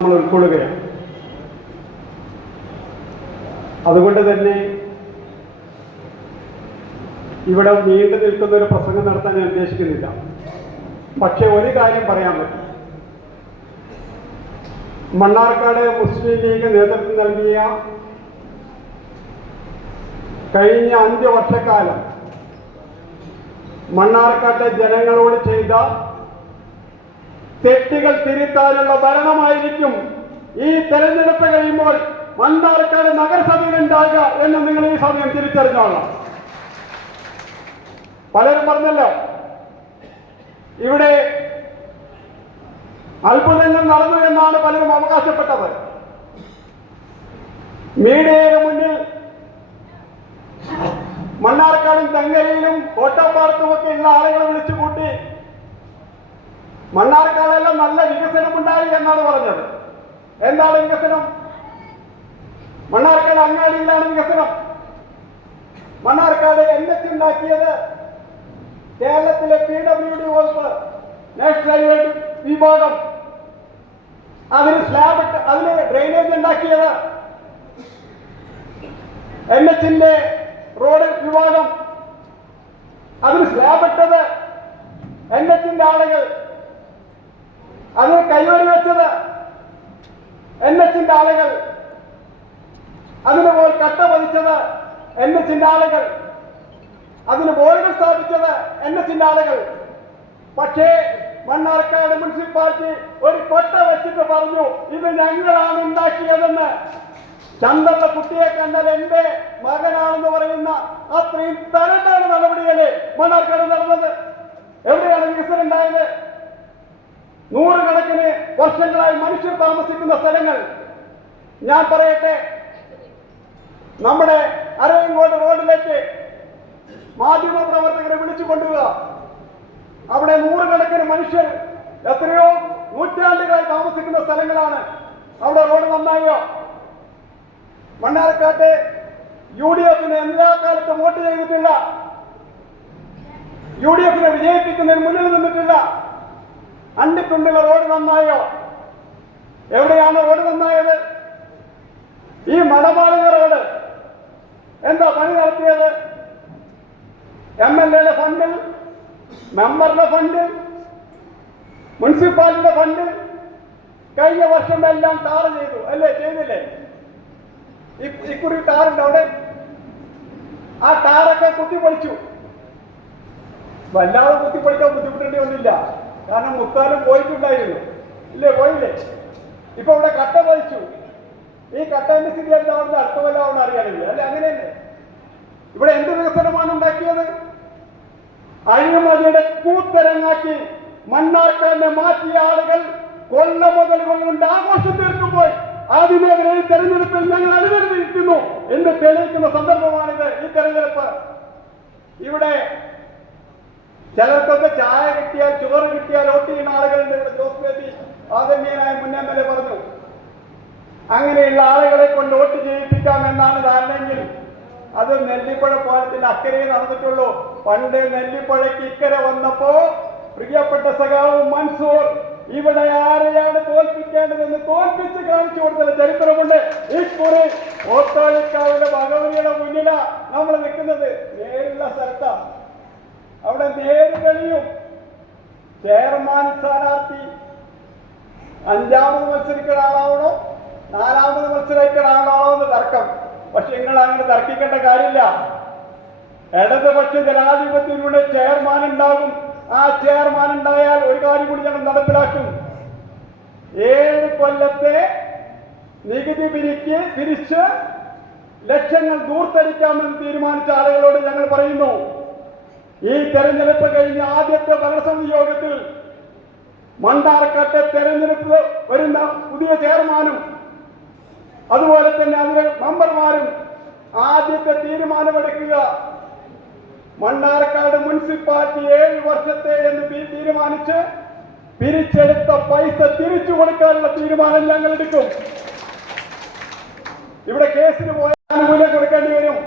നമ്മൾ ഉൾക്കൊള്ളുകയാണ് അതുകൊണ്ട് തന്നെ ഇവിടെ നീണ്ടു നിൽക്കുന്ന ഒരു പ്രസംഗം നടത്താൻ ഞാൻ ഉദ്ദേശിക്കുന്നില്ല. പക്ഷെ ഒരു കാര്യം പറയാൻ പറ്റും. മണ്ണാർക്കാട് മുസ്ലിം ലീഗ് നേതൃത്വം നൽകിയ കഴിഞ്ഞ അഞ്ച് വർഷക്കാലം മണ്ണാർക്കാട്ടെ ജനങ്ങളോട് ചെയ്ത തെറ്റുകൾ തിരുത്താനുള്ള ഭരണമായിരിക്കും. ഈ തെരഞ്ഞെടുപ്പ് കഴിയുമ്പോൾ മണ്ണാർക്കാട് നഗരസഭയിൽ ഉണ്ടാകുക എന്ന് നിങ്ങൾ ഈ സമയം തിരിച്ചറിഞ്ഞോളാം പലരും പറഞ്ഞല്ലോ ഇവിടെ അത്ഭുതങ്ങൾ നടന്നു എന്നാണ് പലരും അവകാശപ്പെട്ടത്. മീഡിയയുടെ മുന്നിൽ മണ്ണാർക്കാടും തെങ്ങരയിലും കോട്ടപ്പാടത്തുമൊക്കെ ഉള്ള ആളുകളെ വിളിച്ചു കൂട്ടി മണ്ണാർക്കാടെല്ലാം നല്ല വികസനം ഉണ്ടായി എന്നാണ് പറഞ്ഞത്. എന്താണ് വികസനം? മണ്ണാർക്കാട് അങ്ങാടിയിലാണ് വികസനം. മണ്ണാർക്കാട് എൻ ഉണ്ടാക്കിയത് കേരളത്തിലെ പി ഡബ്ല്യു ഡി വകുപ്പ് നാഷണൽ ഹൈവേ വിഭാഗം. അതിന് സ്ലാബ് ഇട്ട് അതിന് ഡ്രെയിനേജ് ഉണ്ടാക്കിയത് എൻ എച്ചിന്റെ റോഡ് വിഭാഗം. അതിന് സ്ലാബ് ഇട്ടത് എൻ എച്ചിന്റെ ആളുകൾ. അത് കൈവരി വെച്ചത് എൻ എച്ചിന്റെ ആളുകൾ. അതിന് പോൽ കട്ട പതിച്ചത് എൻ എച്ചിന്റെ ആളുകൾ. അതിന് ബോർഡുകൾ സ്ഥാപിച്ചത് എൻ എച്ചിന്റെ ആളുകൾ. പക്ഷേ മണ്ണാർക്കാട് മുനിസിപ്പാലിറ്റി ഒരു കൊട്ട വെച്ചിട്ട് പറഞ്ഞു ഇത് ഞങ്ങളാണ് ഉണ്ടാക്കിയതെന്ന്. ചന്ദ്രന്റെ കുട്ടിയെ കണ്ടാൽ എന്റെ മകനാണെന്ന് പറയുന്ന അത്രയും തരണ്ടാണ് നടപടികളെ മണ്ണാർക്കാട് നടന്നത്. എവിടെയാണ് വികസനം ഉണ്ടായത് നൂറുകണക്കിന് വർഷങ്ങളായി മനുഷ്യർ താമസിക്കുന്ന സ്ഥലങ്ങൾ. ഞാൻ പറയട്ടെ നമ്മുടെ അരയങ്കോട് റോഡിലേക്ക് മാധ്യമ പ്രവർത്തകരെ വിളിച്ചു കൊണ്ടുപോവുക അവിടെ നൂറുകണക്കിന് മനുഷ്യർ എത്രയോ നൂറ്റാണ്ടുകളായി താമസിക്കുന്ന സ്ഥലങ്ങളാണ്. അവിടെ റോഡ് നന്നായോ? മണ്ണാർക്കാട്ട് യു ഡി എഫിന് എല്ലാ കാലത്തും വോട്ട് ചെയ്തിട്ടില്ല. യു ഡി എഫിനെ വിജയിപ്പിക്കുന്നതിന് മുന്നിൽ നിന്നിട്ടില്ല. അണ്ടിക്കുണ്ടുള്ള റോഡ് നന്നായോ? എവിടെയാണ് റോഡ് നന്നായത്? ഈ മടമാളിക റോഡ് എന്താ പണി നടത്തിയത്? എം എൽ എയുടെ ഫണ്ടിൽ മെമ്പറുടെ ഫണ്ടിൽ മുനിസിപ്പാലിറ്റിയുടെ ഫണ്ടിൽ കഴിഞ്ഞ വർഷം എല്ലാം ടാർ ചെയ്തു. അല്ലേ ചെയ്തില്ലേ? ഇക്കുറി ടാറുണ്ട് അവിടെ. ആ ടാറൊക്കെ കുത്തിപ്പൊളിച്ചു. വല്ലാതെ കുത്തിപ്പൊളിക്കാൻ ബുദ്ധിമുട്ടേണ്ടി വന്നില്ല. കാരണം മുത്താലും പോയിട്ടുണ്ടായിരുന്നു. ഇല്ലേ പോയില്ലേ? ഇപ്പൊ ഇവിടെ കട്ട വലിച്ചു ഈ കട്ടന്റെ സ്ഥിതി എന്താണെന്ന് അർത്ഥമല്ലാവുന്ന അറിയാനില്ല അല്ലെ? അങ്ങനെയല്ലേ? ഇവിടെ എന്ത് വികസനമാണ് ഉണ്ടാക്കിയത്? അഴിമതിയുടെ കൂത്തരങ്ങാക്കി മണ്ണാർക്കാരനെ മാറ്റിയ ആളുകൾ കൊല്ല മുതൽ കൊണ്ട് ആഘോഷം പോയി. അതിനെതിരെ ഈ തെരഞ്ഞെടുപ്പിൽ ഞങ്ങൾ അനുവദിച്ചിരിക്കുന്നു എന്ന് തെളിയിക്കുന്ന സന്ദർഭമാണിത് ഈ തെരഞ്ഞെടുപ്പ്. ഇവിടെ ചിലർക്കൊക്കെ ചായ കിട്ടിയാൽ ചോറ് കിട്ടിയാൽ വോട്ട് ചെയ്യുന്ന ആളുകളുണ്ട് ഇവിടെ ജോസ് ബേബി ആദരണീയനായ എ പറഞ്ഞു. അങ്ങനെയുള്ള ആളുകളെ കൊണ്ട് വോട്ട് ചെയ്യിപ്പിക്കാം എന്നാണ് ധാരണയെങ്കിൽ അത് നെല്ലിപ്പുഴ പോലത്തിന്റെ അക്കരെ നടന്നിട്ടുള്ളൂ. പണ്ട് നെല്ലിപ്പുഴയ്ക്ക് ഇക്കരെ വന്നപ്പോ പ്രിയപ്പെട്ട സഖാവ് മൻസൂർ ഇവിടെ ആരെയാണ് തോൽപ്പിക്കേണ്ടതെന്ന് തോൽപ്പിച്ച് കാണിച്ചു കൊടുത്ത ചരിത്രമുണ്ട്. ഇക്കുറി ഓത്തോളിക്കാവിലെ ഭഗവതിയുടെ മുന്നിലാ നമ്മൾ നിൽക്കുന്നത്. നേരുള്ള സ്ഥലത്താണ് അവിടെ നേര് തെളിയും ചെയർമാൻ സ്ഥാനാർത്ഥി അഞ്ചാമത് മത്സരിക്കുന്ന ആളാവണോ നാലാമത് മത്സരിക്കുന്ന ആളാണോ എന്ന് തർക്കം. പക്ഷെ നിങ്ങൾ അങ്ങനെ തർക്കിക്കേണ്ട കാര്യമില്ല. ഇടതുപക്ഷ ജനാധിപത്യത്തിലൂടെ ചെയർമാൻ ഉണ്ടാകും. ആ ചെയർമാൻ ഉണ്ടായാൽ ഒരു കാര്യം കൂടി ഞങ്ങൾ നടപ്പിലാക്കും. ഏഴ് കൊല്ലത്തെ നികുതി പിരിക്ക് പിരിച്ച് ലക്ഷങ്ങൾ ദൂർത്തരിക്കാമെന്ന് തീരുമാനിച്ച ആളുകളോട് ഞങ്ങൾ പറയുന്നു. ഈ തെരഞ്ഞെടുപ്പ് കഴിഞ്ഞ ആദ്യത്തെ ഭരണസമിതി യോഗത്തിൽ മണ്ടാർക്കാട്ടെ തെരഞ്ഞെടുപ്പ് വരുന്ന പുതിയ ചെയർമാനും അതുപോലെ തന്നെ അതിലെ മെമ്പർമാരും ആദ്യത്തെ തീരുമാനമെടുക്കുക. മണ്ണാർക്കാട് മുനിസിപ്പാലിറ്റി ഏഴ് വർഷത്തെ എന്ന് തീരുമാനിച്ച് പിരിച്ചെടുത്ത പൈസ തിരിച്ചു കൊടുക്കാനുള്ള തീരുമാനം ഞങ്ങൾ എടുക്കും. ഇവിടെ കേസിന് പോയ ആനുകൂല്യം കൊടുക്കേണ്ടി വരും.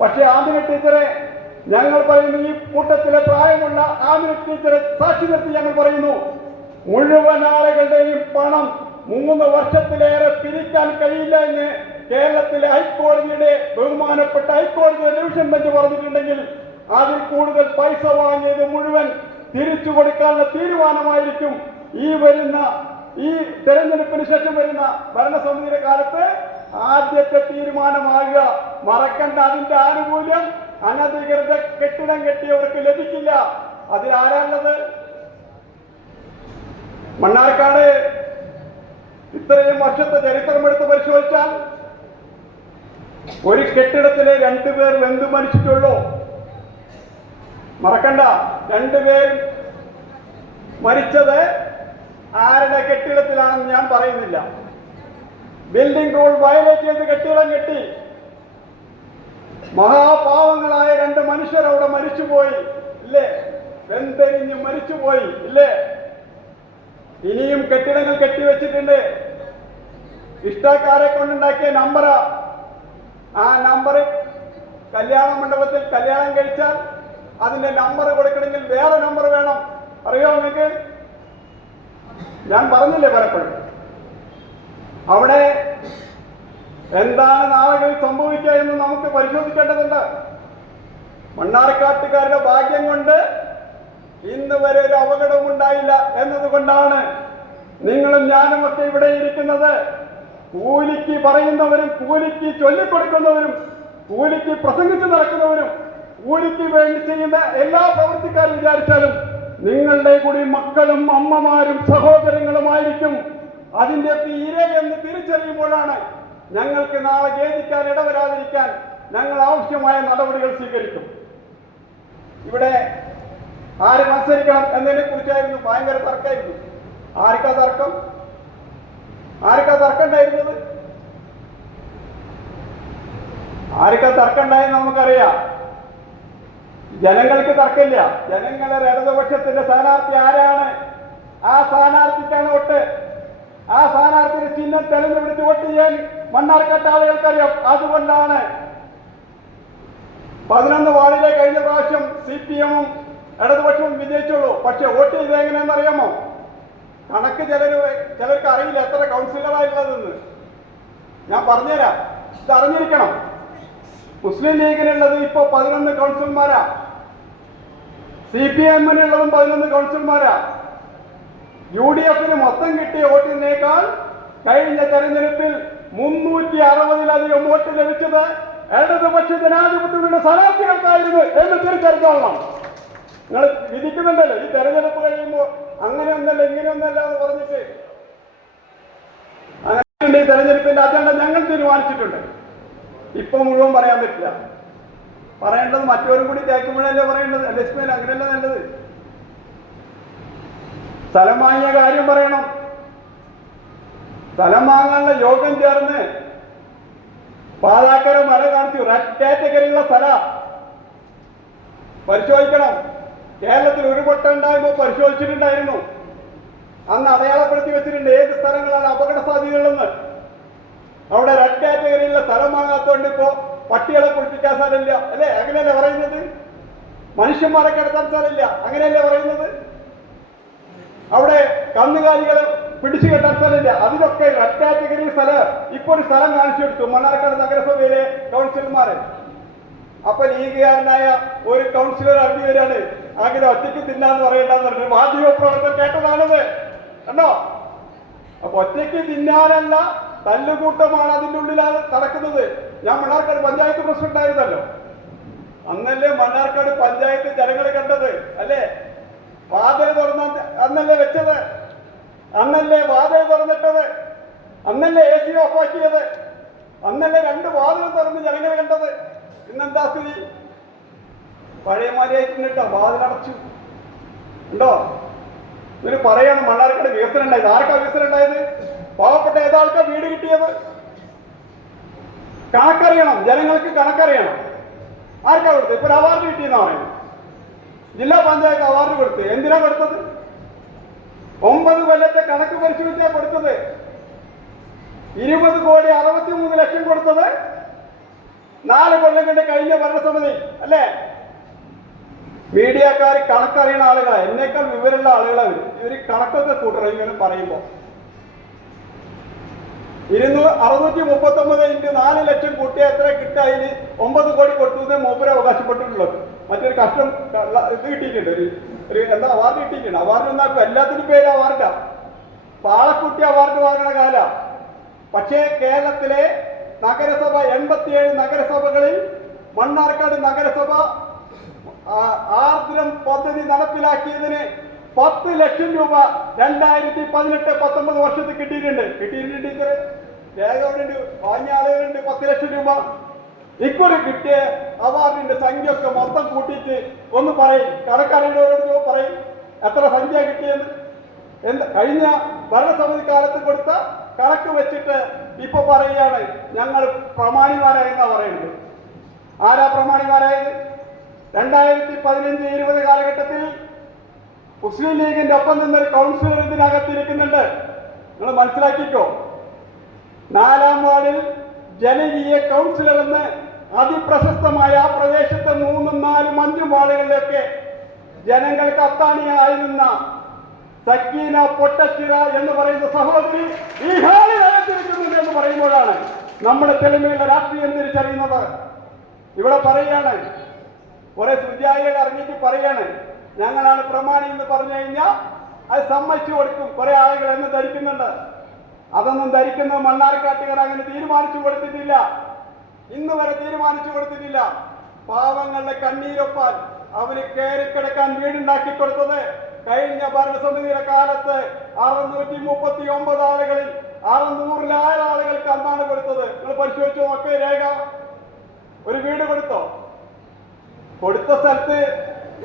പക്ഷെ ആദ്യ ടീച്ചറെ ഞങ്ങൾ പറയുന്നു ഈ കൂട്ടത്തിലെ പ്രായമുള്ള ആമിന ടീച്ചറെ സാക്ഷി നിർത്തി ഞങ്ങൾ പറയുന്നു. മുഴുവൻ ആളുകളുടെയും പണം മൂന്ന് വർഷത്തിലേറെ പിരിക്കാൻ കഴിയില്ല എന്ന് കേരളത്തിലെ ഹൈക്കോടതിയുടെ ബഹുമാനപ്പെട്ട ഹൈക്കോടതിയുടെ ഡിവിഷൻ ബെഞ്ച് പറഞ്ഞിട്ടുണ്ടെങ്കിൽ അതിൽ കൂടുതൽ പൈസ വാങ്ങിയത് മുഴുവൻ തിരിച്ചു കൊടുക്കാനുള്ള തീരുമാനമായിരിക്കും. ഈ വരുന്ന ഈ തെരഞ്ഞെടുപ്പിന് ശേഷം വരുന്ന ഭരണസമിതിയുടെ കാലത്ത് ആദ്യത്തെ തീരുമാനമാകുക. മറക്കണ്ട അതിന്റെ ആനുകൂല്യം അനധികൃത കെട്ടിടം കെട്ടിയവർക്ക് ലഭിക്കില്ല. അതിലാരാണുള്ളത് മണ്ണാർക്കാട് ഇത്രയും വർഷത്തെ ചരിത്രം എടുത്ത് പരിശോധിച്ചാൽ ഒരു കെട്ടിടത്തിലെ രണ്ടുപേർ വെന്തു മരിച്ചിട്ടുള്ളൂ? മറക്കണ്ട. രണ്ടുപേർ മരിച്ചത് ആരുടെ കെട്ടിടത്തിലാണെന്ന് ഞാൻ പറയുന്നില്ല. ബിൽഡിംഗ് റൂൾ വയലേറ്റ് ചെയ്ത് കെട്ടിടം കെട്ടി. മഹാപാവങ്ങളായ രണ്ട് മനുഷ്യർ അവിടെ മരിച്ചുപോയി. ഇല്ലേ? വെന്തെരിഞ്ഞ് മരിച്ചുപോയി. ഇല്ലേ? ഇനിയും കെട്ടിടങ്ങൾ കെട്ടിവെച്ചിട്ടുണ്ട്. ഇഷ്ടക്കാരെ കൊണ്ടുണ്ടാക്കിയ നമ്പറാ. ആ നമ്പർ കല്യാണ മണ്ഡപത്തിൽ കല്യാണം കഴിച്ചാൽ അതിന്റെ നമ്പർ കൊടുക്കണമെങ്കിൽ വേറെ നമ്പർ വേണം. അറിയോ നിങ്ങൾക്ക്? ഞാൻ പറഞ്ഞില്ലേ പലപ്പോഴും. അവിടെ എന്താണ് നാളുകളിൽ സംഭവിക്കുക എന്ന് നമുക്ക് പരിശോധിക്കേണ്ടതുണ്ട്. മണ്ണാർക്കാട്ടുകാരുടെ ഭാഗ്യം കൊണ്ട് ഇന്ന് വരെ ഒരു അപകടവും ഉണ്ടായില്ല എന്നതുകൊണ്ടാണ് നിങ്ങളും ഞാനും ഒക്കെ ഇവിടെ ഇരിക്കുന്നത്. കൂലിക്ക് പറയുന്നവരും കൂലിക്ക് ചൊല്ലിക്കൊടുക്കുന്നവരും കൂലിക്ക് പ്രസംഗിച്ച് നടക്കുന്നവരും കൂലിക്ക് വേണ്ടി ചെയ്യുന്ന എല്ലാ പ്രവൃത്തിക്കാരും വിചാരിച്ചാലും നിങ്ങളുടെ കൂടി മക്കളും അമ്മമാരും സഹോദരങ്ങളുമായിരിക്കും. അതിന്റെ തീരെ എന്ന് തിരിച്ചറിയുമ്പോഴാണ് ഞങ്ങൾക്ക് നാളെ ഖേദിക്കാൻ ഇടവരാതിരിക്കാൻ ഞങ്ങൾ ആവശ്യമായ നടപടികൾ സ്വീകരിക്കും. ഇവിടെ ആര് മത്സരിക്കണം എന്നതിനെ കുറിച്ചായിരുന്നു ഭയങ്കര തർക്കമായിരുന്നു. ആർക്കാ തർക്കം? ആർക്കാ തർക്കം ഉണ്ടായിരുന്നത് ആർക്കാ തർക്കം ഉണ്ടായെന്ന് നമുക്കറിയാം. ജനങ്ങൾക്ക് തർക്കമില്ല. ജനങ്ങളുടെ ഇടതുപക്ഷത്തിന്റെ സ്ഥാനാർത്ഥി ആരാണ്? ആ സ്ഥാനാർത്ഥിക്കാണ് വോട്ട്. ആ സ്ഥാനാർത്ഥിയുടെ ചിഹ്നം തെരഞ്ഞെടുത്ത് വോട്ട് ചെയ്യാൻ മണ്ണാർക്കാട്ട് ആളുകൾക്കറിയാം അതുകൊണ്ടാണ് പതിനൊന്ന് വാർഡിലെ കഴിഞ്ഞ പ്രാവശ്യം സി പി എമ്മും ഇടതുപക്ഷവും വിജയിച്ചുള്ളൂ. പക്ഷെ വോട്ട് ചെയ്ത് എങ്ങനെയാണെന്ന് അറിയാമോ? കണക്ക് ചിലർ ചിലർക്ക് അറിയില്ല എത്ര കൗൺസിലറായിട്ടുള്ളതെന്ന് ഞാൻ പറഞ്ഞുതരാം. ഇത് അറിഞ്ഞിരിക്കണം. മുസ്ലിം ലീഗിനുള്ളത് ഇപ്പൊ പതിനൊന്ന് കൗൺസിലർമാരാ. സി പി എമ്മിനുള്ളതും പതിനൊന്ന് കൗൺസിലർമാരാ. യു ഡി എഫിന് മൊത്തം കിട്ടിയ വോട്ടിനേക്കാൾ കഴിഞ്ഞ തെരഞ്ഞെടുപ്പിൽ മുന്നൂറ്റി അറുപതിലധികം വോട്ട് ലഭിച്ചത് ഇടതുപക്ഷ ജനാധിപത്യത്തിന്റെ സ്ഥാനാർത്ഥികൾക്കായിരുന്നു എന്ന് തിരിച്ചറിഞ്ഞോളണം. നിങ്ങൾ വിധിക്കുന്നുണ്ടല്ലോ ഈ തെരഞ്ഞെടുപ്പ് കഴിയുമ്പോൾ അങ്ങനെ ഒന്നല്ല എന്ന് പറഞ്ഞിട്ട്. അങ്ങനെ ഈ തെരഞ്ഞെടുപ്പിന്റെ അജണ്ട ഞങ്ങൾ തീരുമാനിച്ചിട്ടുണ്ട്. ഇപ്പൊ മുഴുവൻ പറയാൻ പറ്റില്ല. പറയേണ്ടത് മറ്റവരും കൂടി കേൾക്കുമ്പോഴല്ലേ പറയേണ്ടത്? ലക്ഷ്മി അങ്ങനെയല്ല നല്ലത്. സ്ഥലം വാങ്ങിയ കാര്യം പറയണം. സ്ഥലം വാങ്ങാനുള്ള യോഗം ചേർന്ന് പാലാക്കര മല കാണിച്ചു റെഡ് കാറ്റഗറിയുള്ള സ്ഥല. പരിശോധിക്കണം. കേരളത്തിൽ ഉരുപൊട്ടം ഉണ്ടാകുമ്പോൾ പരിശോധിച്ചിട്ടുണ്ടായിരുന്നു. അന്ന് അടയാളപ്പെടുത്തി വെച്ചിട്ടുണ്ട് ഏത് സ്ഥലങ്ങളാണ് അപകട സാധ്യതകളെന്ന് അവിടെ റെഡ് കാറ്റഗറിയിലുള്ള സ്ഥലം വാങ്ങാത്തോണ്ട് ഇപ്പോ പട്ടികളെ കുളിപ്പിക്കാൻ സ്ഥലമില്ല അല്ലേ? അങ്ങനെയല്ലേ പറയുന്നത്? മനുഷ്യന്മാരെ കിടത്താൻ സ്ഥലമില്ല അങ്ങനെയല്ലേ പറയുന്നത്? അവിടെ കന്നുകാലികളെ പിടിച്ചു കെട്ടാൻ സ്ഥലമില്ല. അതിനൊക്കെ കാറ്റഗറി സ്ഥലം. ഇപ്പൊ ഒരു സ്ഥലം കാണിച്ചു കൊടുത്തു മണ്ണാർക്കാട് നഗരസഭയിലെ കൗൺസിലർമാരെ അപ്പൊ ലീഗുകാരനായ ഒരു കൗൺസിലർ അറിഞ്ഞു വരികയാണ്. അങ്ങനെ ഒറ്റയ്ക്ക് തിന്നാന്ന് പറയണ്ടെന്ന് പറഞ്ഞു മാധ്യമ പ്രവർത്തകർ കേട്ടതാണത്. കണ്ടോ? അപ്പൊ ഒറ്റയ്ക്ക് തിന്നാനല്ല തല്ലുകൂട്ടമാണ് അതിന്റെ ഉള്ളിൽ നടക്കുന്നത്. ഞാൻ മണ്ണാർക്കാട് പഞ്ചായത്ത് പ്രസിഡന്റ് ആയിരുന്നല്ലോ. അന്നല്ലേ മണ്ണാർക്കാട് പഞ്ചായത്ത് ജനങ്ങളെ കണ്ടത് അല്ലേ? വാതിൽ തുറന്ന അന്നല്ലേ വെച്ചത്? അന്നല്ലേ വാതിൽ തുറന്നിട്ടത്? അന്നല്ലേ എ സി ഓഫാക്കിയത്? അന്നല്ലേ രണ്ട് വാതിൽ തുറന്ന് ജനങ്ങൾ കണ്ടത്? ഇന്നെന്താ സ്ഥിതി? പഴയ മാതിരിയായിട്ടുണ്ട് കേട്ടോ വാതിലടച്ചു ഉണ്ടോ? ഇതിന് പറയാണ് മണ്ണാർക്കാട് വികസനം ഉണ്ടായത്. ആർക്കാ വികസനം ഉണ്ടായത്? പാവപ്പെട്ട ഏതാൾക്കാ വീട് കിട്ടിയത്? കണക്കറിയണം. ജനങ്ങൾക്ക് കണക്കറിയണം. ആർക്കാ കൊടുത്തത്? ഇപ്പൊ അവാർഡ് കിട്ടിയെന്നാ പറയുന്നത്. ജില്ലാ പഞ്ചായത്ത് അവാർഡ് കൊടുത്ത്. എന്തിനാ കൊടുത്തത്? ഒമ്പത് കൊല്ലത്തെ കണക്ക് പരിശോധിച്ചാൽ കൊടുത്തത്. ഇരുപത് കോടി അറുപത്തി മൂന്ന് ലക്ഷം കൊടുത്തത് നാല് കൊല്ലം കണ്ട് കഴിഞ്ഞ ഭരണസമിതി അല്ലേ? മീഡിയക്കാർ കണക്കറിയുന്ന ആളുകളാണ് എന്നേക്കാൾ വിവരമുള്ള ആളുകളാണ് ഇവർ കണക്കൊക്കെ കൂട്ടണം ഇങ്ങനെ പറയുമ്പോൾ ഇരുന്നൂറ് അറുന്നൂറ്റി മുപ്പത്തി ഒമ്പത് ഇന്റു നാല് ലക്ഷം കൂട്ടിയ എത്ര അതിന് ഒമ്പത് കോടി കൊടുത്തത് മൂപ്പര് അവകാശപ്പെട്ടിട്ടുള്ളത്. മറ്റൊരു കഷ്ടം ഇത് കിട്ടിയിട്ടുണ്ട് ഒരു ഒരു എന്താ അവാർഡ് കിട്ടിയിട്ടുണ്ട്. അവാർഡ് എന്നാക്കും എല്ലാത്തിനും പേര് അവാർഡാ പാളക്കുട്ടി അവാർഡ് വാങ്ങണ കാല. പക്ഷേ കേരളത്തിലെ നഗരസഭ എൺപത്തിയേഴ് നഗരസഭകളിൽ മണ്ണാർക്കാട് നഗരസഭ ആർദ്രം പദ്ധതി നടപ്പിലാക്കിയതിന് പത്ത് ലക്ഷം രൂപ രണ്ടായിരത്തി പതിനെട്ട് പത്തൊമ്പത് വർഷത്തിൽ കിട്ടിയിട്ടുണ്ട്. കിട്ടിയിട്ടുണ്ട് ടീച്ചർ രേഖ അവിടെ ഉണ്ട് വാങ്ങിയ ആളുകളുണ്ട് പത്ത് ലക്ഷം രൂപ. ഇക്കുറി കിട്ടിയ അവാർഡിന്റെ സംഖ്യ ഒക്കെ മൊത്തം കൂട്ടിയിട്ട് ഒന്ന് പറയും. കണക്കാരോട് പറയും. എത്ര സംഖ്യ കിട്ടിയെന്ന്. എന്ത് കഴിഞ്ഞ ഭരണസമിതി കാലത്ത് കൊടുത്ത കണക്ക് വെച്ചിട്ട് ഇപ്പൊ പറയുകയാണ്. ഞങ്ങൾ പ്രമാണിമാരായെന്നാ പറയുന്നത്. ആരാ പ്രമാണിമാരായത്? രണ്ടായിരത്തി പതിനഞ്ച് ഇരുപത് കാലഘട്ടത്തിൽ മുസ്ലിം ലീഗിന്റെ ഒപ്പം നിന്നൊരു കൗൺസിലർ ഇതിനകത്തിരിക്കുന്നുണ്ട്. നിങ്ങൾ മനസ്സിലാക്കിക്കോ. നാലാം വാർഡിൽ ജനകീയ കൗൺസിലർ എന്ന് അതിപ്രശസ്തമായ ആ പ്രദേശത്തെ മൂന്നും നാലും അഞ്ചും വാർഡുകളിലൊക്കെ ജനങ്ങൾക്ക് അത്താണിയായി നിന്ന സക്കീന പൊട്ടച്ചിറ എന്ന് പറയുന്ന സഹോദരി ഈ ഹാളിൽ അകത്തിരിക്കുന്നുണ്ട് എന്ന് പറയുമ്പോഴാണ് നമ്മുടെ തെളിമയുടെ രാഷ്ട്രീയം തിരിച്ചറിയുന്നത്. ഇവിടെ പറയാണ് കുറെ സുജായികൾ അറിഞ്ഞിട്ട് പറയാണ് ഞങ്ങളാണ് പ്രമാണി എന്ന് പറഞ്ഞു കഴിഞ്ഞാൽ അത് സമ്മതിച്ചു കൊടുക്കും. കുറെ ആളുകൾ എന്ന് ധരിക്കുന്നുണ്ട്. അതൊന്നും ധരിക്കുന്ന മണ്ണാർക്കാട്ടുകാർ അങ്ങനെ തീരുമാനിച്ചു കൊടുത്തിട്ടില്ല. ഇന്ന് വരെ തീരുമാനിച്ചു കൊടുത്തിട്ടില്ല. പാവങ്ങളുടെ കണ്ണീരൊപ്പാൻ അവന് കയറിക്കിടക്കാൻ വീടുണ്ടാക്കി കൊടുത്തത് കഴിഞ്ഞ ഭരണസമിതിയുടെ കാലത്ത് അറുന്നൂറ്റി മുപ്പത്തി ഒമ്പത് ആളുകളിൽ അറുന്നൂറിലായിരം ആളുകൾക്ക് അന്നാണ് കൊടുത്തത്. നിങ്ങൾ പരിശോധിച്ചു നോക്കേ രേഖ. ഒരു വീട് കൊടുത്തോ? കൊടുത്ത സ്ഥലത്ത്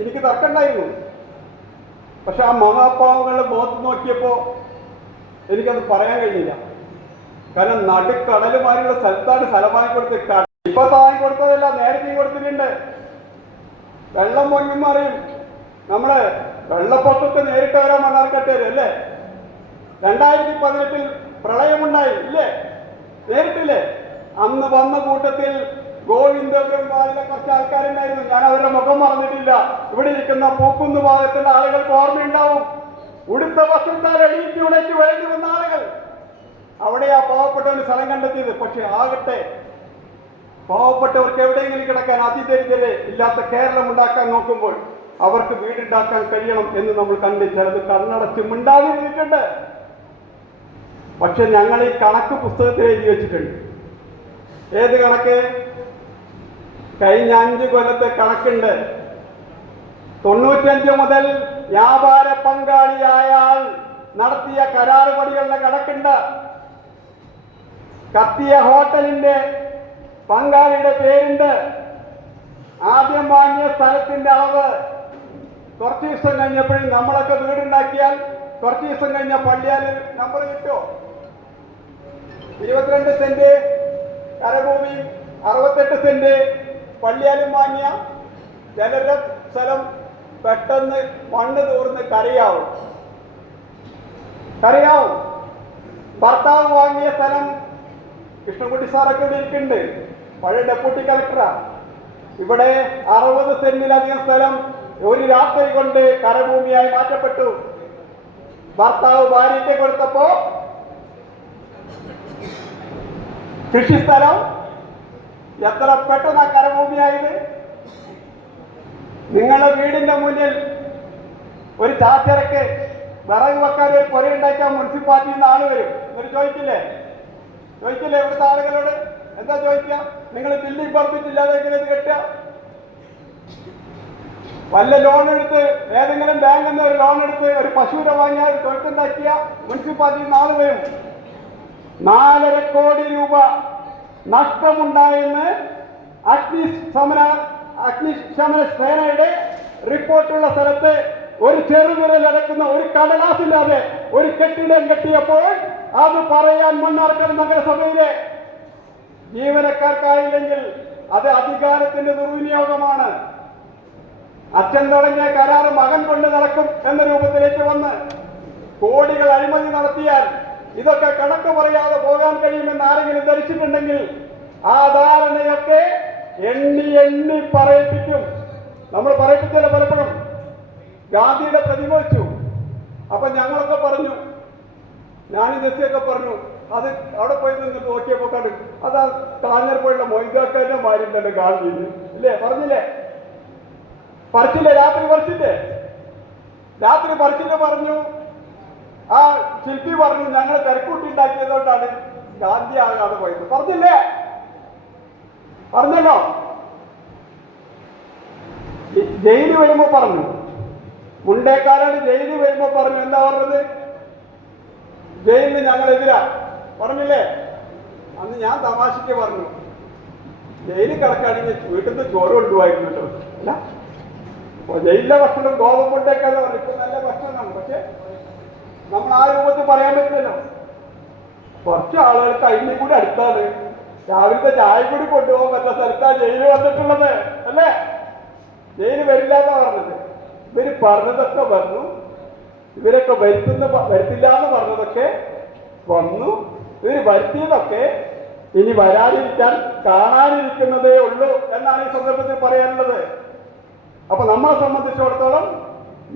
എനിക്ക് തർക്കണ്ടായിരുന്നു പക്ഷെ ആ മഹാപാവങ്ങളുടെ മുഖത്ത് നോക്കിയപ്പോ എനിക്കത് പറയാൻ കഴിഞ്ഞില്ല. കാരണം നടുക്കടലുമാരിയുടെ സ്ഥലത്താണ് സ്ഥലം കൊടുത്ത് ഇപ്പൊ താങ്ങി കൊടുത്തതല്ല നേരത്തെ കൊടുത്തിട്ടുണ്ട്. വെള്ളം പൊങ്ങി മാറിയും. നമ്മൾ വെള്ളപ്പൊക്കത്തെ നേരിട്ടവരാ മണ്ണാർക്കട്ടേര് അല്ലേ? രണ്ടായിരത്തി പതിനെട്ടിൽ പ്രളയമുണ്ടായി ഇല്ലേ? നേരിട്ടില്ലേ? അന്ന് വന്ന കൂട്ടത്തിൽ ഗോവിന്ദപുരം വാദിലെ കുറച്ച് ആൾക്കാരുണ്ടായിരുന്നു. ഞാൻ അവരുടെ മുഖം മറന്നിട്ടില്ല. ഇവിടെ ഇരിക്കുന്ന പൂക്കുന്ന് ഭാഗത്തിന്റെ ആളുകൾക്ക് ഓർമ്മയുണ്ടാവും. ഉടുത്ത വസ്ത്രത്താൽ എണീറ്റ് ഉണക്കി വരേണ്ടി വന്ന ആളുകൾ അവിടെയാ പാവപ്പെട്ടവന് സ്ഥലം കണ്ടെത്തിയത്. പക്ഷെ ആകട്ടെ പാവപ്പെട്ടവർക്ക് എവിടെയെങ്കിലും കിടക്കാൻ അതിദരിദ്രരെ ഇല്ലാത്ത കേരളം ഉണ്ടാക്കാൻ നോക്കുമ്പോൾ അവർക്ക് വീടുണ്ടാക്കാൻ കഴിയണം എന്ന് നമ്മൾ കണ്ട് ചിലത് കണ്ണടച്ച് മിണ്ടാതിരുന്നിട്ടുണ്ട്. പക്ഷെ ഞങ്ങൾ ഈ കണക്ക് പുസ്തകത്തിൽ എഴുതി വെച്ചിട്ടുണ്ട്. ഏത് കണക്ക്? കഴിഞ്ഞ അഞ്ച് കൊല്ലത്തെ കണക്കുണ്ട്. തൊണ്ണൂറ്റഞ്ച് മുതൽ വ്യാപാര പങ്കാളിയായാൽ നടത്തിയ കരാറുപടികളുടെ കണക്കുണ്ട്. കത്തിയ ഹോട്ടലിന്റെ പങ്കാളിയുടെ പേരുണ്ട്. ആദ്യം വാങ്ങിയ സ്ഥലത്തിന്റെ അളവ് കുറച്ച് ദിവസം കഴിഞ്ഞപ്പോഴും നമ്മളൊക്കെ വീടുണ്ടാക്കിയാൽ കുറച്ച് ദിവസം കഴിഞ്ഞ പള്ളിയാൽ നമ്പർ കിട്ടോ. ഇരുപത്തിരണ്ട് സെന്റ് കരഭൂമി അറുപത്തെട്ട് സെന്റ് പള്ളിയാലും വാങ്ങിയ ചിലരുടെ സ്ഥലം പെട്ടെന്ന് മണ്ണ് തൂർന്ന് കരയാവും. കരയാവും. ഭർത്താവ് വാങ്ങിയ സ്ഥലം കൃഷ്ണൻകുട്ടി സാറൊക്കെ ഇവിടെ ഇരിക്കുന്നുണ്ട്. പഴയ ഡെപ്യൂട്ടി കളക്ടറാ. ഇവിടെ അറുപത് സെന്റിലധികം സ്ഥലം ഒരു രാത്രി കൊണ്ട് കരഭൂമിയായി മാറ്റപ്പെട്ടു. ഭർത്താവ് ഭാര്യയ്ക്ക് കൊടുത്തപ്പോ കൃഷിസ്ഥലം എത്ര പെട്ടെന്ന് ആ കരഭൂമിയായത്? നിങ്ങളുടെ വീടിന്റെ മുന്നിൽ ഒരു ചാച്ചരക്ക് വിറക് വെക്കാൻ ഒരു കൊല മുനിസിപ്പാലിറ്റിയിൽ നിന്ന് ആൾ വരും. എന്നിട്ട് ചോദിക്കില്ലേ? ചോദിക്കില്ലേ ഇവിടുത്തെ ആളുകളോട്? എന്താ ചോദിക്കുക? നിങ്ങൾ ബിൽഡിംഗ് പെർമിറ്റ് ഇല്ലാതെ എങ്ങനെ ഇത് കെട്ടുക? വല്ല ലോൺ എടുത്ത് ഏതെങ്കിലും ബാങ്കിൽ നിന്ന് ഒരു ലോൺ എടുത്ത് ഒരു പശുവിനെ വാങ്ങിയാൽ തൊഴുത്തുണ്ടാക്കിയ മുനിസിപ്പാലിറ്റി നാല് പേരും. നാലര കോടി രൂപ നഷ്ടമുണ്ടായെന്ന് അഗ്നിശമന അഗ്നിശമന സേനയുടെ റിപ്പോർട്ടുള്ള സ്ഥലത്ത് ഒരു ചെറുവിരൽ അടക്കുന്ന ഒരു കടലാസില്ലാതെ ഒരു കെട്ടിടം കെട്ടിയപ്പോൾ അത് പറയാൻ മണ്ണാർക്കാട് നഗരസഭയിലെ ജീവനക്കാർക്കായില്ലെങ്കിൽ അത് അധികാരത്തിന്റെ ദുർവിനിയോഗമാണ്. അച്ഛൻ തുടങ്ങിയ കരാറ് മകൻ കൊണ്ട് നടക്കും എന്ന രൂപത്തിലേക്ക് വന്ന് കോടികൾ അഴിമതി നടത്തിയാൽ ഇതൊക്കെ കണക്ക് പറയാതെ പോകാൻ കഴിയുമെന്ന് ആരെങ്കിലും ധരിച്ചിട്ടുണ്ടെങ്കിൽ ആ ധാരണയൊക്കെ എണ്ണി എണ്ണി പറയിപ്പിക്കും. നമ്മൾ പറയിപ്പിച്ചല്ലോ പലപ്പോഴും ഗാന്ധിയുടെ പ്രതിമ വെച്ചു. അപ്പൊ ഞങ്ങളൊക്കെ പറഞ്ഞു ഞാനും ജസ്സിയൊക്കെ പറഞ്ഞു. അത് അവിടെ പോയി നിന്ന് നോക്കിയപ്പോ കണ്ടു അതാ പോയുള്ള മൊയ്താക്കാരനെ മാറിയിട്ടുണ്ട് ഗാന്ധി ഇല്ലേ? പറഞ്ഞില്ലേ? പറിച്ചില്ലേ? രാത്രി പറിച്ചില്ലേ? രാത്രി പറിച്ചിട്ട് പറഞ്ഞു. ആ ശില്പി പറഞ്ഞു ഞങ്ങൾ തിരക്കൂട്ടി ഉണ്ടാക്കിയതുകൊണ്ടാണ് ഗാന്ധി ആകാതെ പോയത്. പറഞ്ഞില്ലേ? പറഞ്ഞല്ലോ? ജയിലിൽ വരുമ്പോ പറഞ്ഞു. മുണ്ടേക്കാരോട് ജയിലിൽ വരുമ്പോ പറഞ്ഞു. എന്താ പറഞ്ഞത്? ജയിലിന് ഞങ്ങളെതിരാ. പറഞ്ഞില്ലേ? അന്ന് ഞാൻ തമാശയ്ക്ക് പറഞ്ഞു. ജയിലിൽ കിടക്കാണെങ്കിൽ വീട്ടിൽ നിന്ന് ചോറ് കൊണ്ടുപോയിരുന്നല്ലോ അല്ല ജയിലിലെ ഭക്ഷണം ഗോതമ്പ് കൊണ്ടേക്കാന്ന് പറഞ്ഞു. ഇപ്പൊ നല്ല ഭക്ഷണമാണ്. പക്ഷെ നമ്മൾ ആ രൂപത്തിൽ പറയാൻ പറ്റില്ലല്ലോ. കുറച്ച് ആളുകൾക്ക് കഴിഞ്ഞു കൂടി അടുത്താണ്. രാവിലത്തെ ചായ കൂടി കൊണ്ടുപോകാൻ പറ്റുന്ന സ്ഥലത്താണ് ജയിലിൽ വന്നിട്ടുള്ളത്. അല്ലേ? ജയിലിൽ വരില്ല എന്നാ പറഞ്ഞത്. ഇവർ പറഞ്ഞതൊക്കെ വന്നു. ഇവരൊക്കെ വരുത്തുന്ന വരുത്തില്ല എന്ന് പറഞ്ഞതൊക്കെ വന്നു. ഇവർ വരുത്തിയതൊക്കെ ഇനി വരാതിരിക്കാൻ കാണാനിരിക്കുന്നതേ ഉള്ളൂ എന്നാണ് ഈ സന്ദർഭത്തിൽ പറയാനുള്ളത്. അപ്പൊ നമ്മളെ സംബന്ധിച്ചിടത്തോളം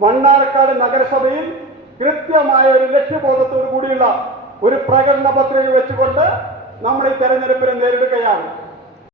മണ്ണാർക്കാട് നഗരസഭയിൽ കൃത്യമായ ഒരു ലക്ഷ്യബോധത്തോടു കൂടിയുള്ള ഒരു പ്രകടന പത്രിക വെച്ചുകൊണ്ട് നമ്മൾ ഈ തെരഞ്ഞെടുപ്പിനെ നേരിടുകയാണ്.